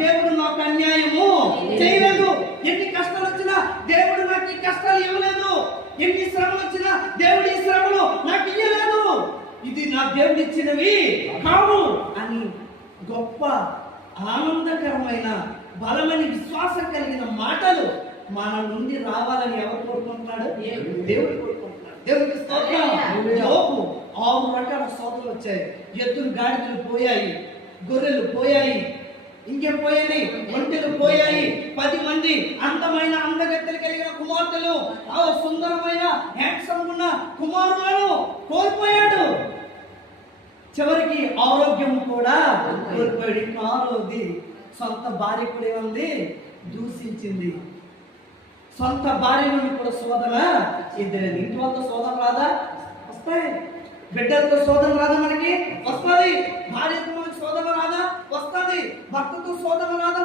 దేవుడు నాకు అన్యాయము చేయలేదు. ఎన్ని కష్టాలు వచ్చినా దేవుడు నాకు ఈ కష్టాలు ఇవ్వలేదు. ఎన్ని శ్రమలు వచ్చినా దేవుడి ఈ శ్రమలు నాకు ఇవ్వలేదు. ఇది నా దేవుడు ఇచ్చినవి కావు అని గొప్ప ఆనందకరమైన బలమైన విశ్వాసం కలిగిన మాటలు మన నుండి రావాలని ఎవరు కోరుకుంటున్నాడు? దేవుడు కోరుకుంటున్నాడు. దేవుడికి స్తోత్రం. యోబు 6 రకాల సోదరులు వచ్చాయి. ఎద్దులు గాడిదలు పోయాయి, గొర్రెలు పోయాయి, ఇంకేం పోయాయి? ఒంటెలు పోయాయి. 10 మంది అందమైన అందగత్తెలు కలిగిన కుమార్తెలు, సుందరమైన హ్యాండ్సమ్ ఉన్న కుమారులను కోల్పోయాడు. చివరికి ఆరోగ్యం కూడా కోల్పోయాడు. ఇంకా 6వది సొంత భార్య కూడా ఏముంది? దూషించింది. సొంత భార్య నుండి కూడా శోధన ఇద్దరు. ఇంటి వద్ద శోధన రాదా? వస్తాయి. బిడ్డలతో శోధన రాదా? మనకి వస్తుంది. భార్యతో మనకి శోధన రాదా? వస్తుంది. భర్తతో శోధన రాదా?